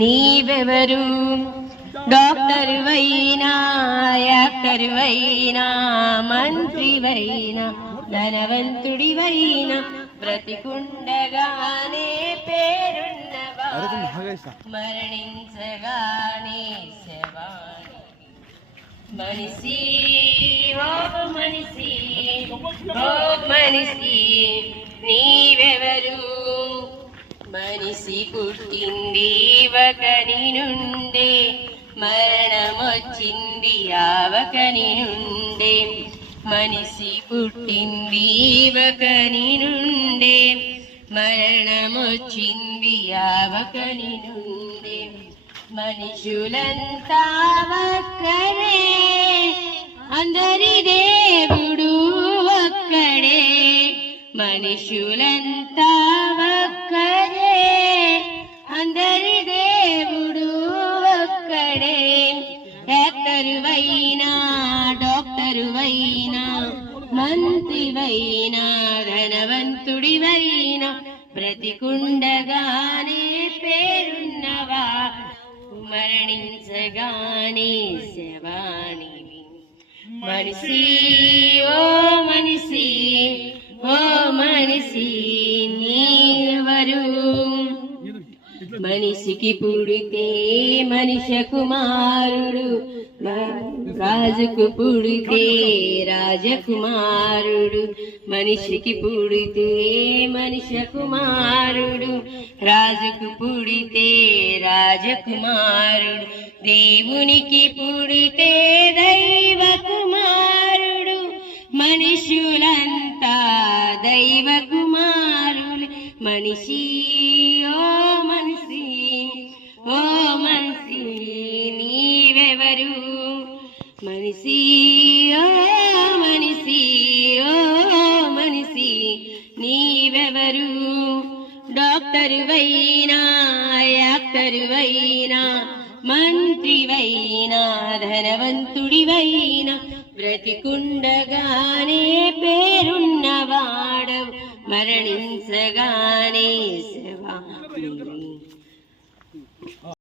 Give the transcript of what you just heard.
నీవెవరు doctor వైనా actor వైనా మంత్రి వైనా ధనవంతుడి వైనా బ్రతికుండగానే పేరున్నవా మరణించగానే శవాణి మనిషి ఓ మనిషి ఓ మనిషి నీవెవరు మనిషి పుట్టింది ఒకని నుండే మరణమొచ్చింది ఆవకని నుండే మనిషి పుట్టింది ఒకని నుండే మరణమొచ్చింది ఆవకని నుండే మనుషులంతా ఒక్కడే అందరి దేవుడు ఒక్కడే మనుషులంతా ఒక్కడే అందరి దేవుడు ఒక్కడే యాక్టరు వైనా డాక్టరు వైనా మంత్రి వైనా ధనవంతుడి వైనా బ్రతికుండగానే పేరున్నవా మరణించగానే శవాణి మనిషి ఓ మనిషి ఓ మనిషి నీవెవరు మనిషికి పుడితే మనిషి కుమారుడు రాజుకు పుడితే రాజకుమారుడు మనిషికి పుడితే మనిషి కుమారుడు రాజుకు పుడితే రాజకుమారుడు దేవునికి పుడితే దైవ కుమారుడు మనుషులంతా దైవ కుమారులు మనిషి ఓ మనిషి ఓ మనిషి నీవెవరు మనిషి ఓ మనిషి ఓ మనిషి నీవెవరు డాక్టర్ వైనా యాక్టర్ వైనా మంత్రి వైనా ధనవంతుడి వైనా బ్రతికుండగానే పేరున్నవాడవు మరణించగానే శవాణి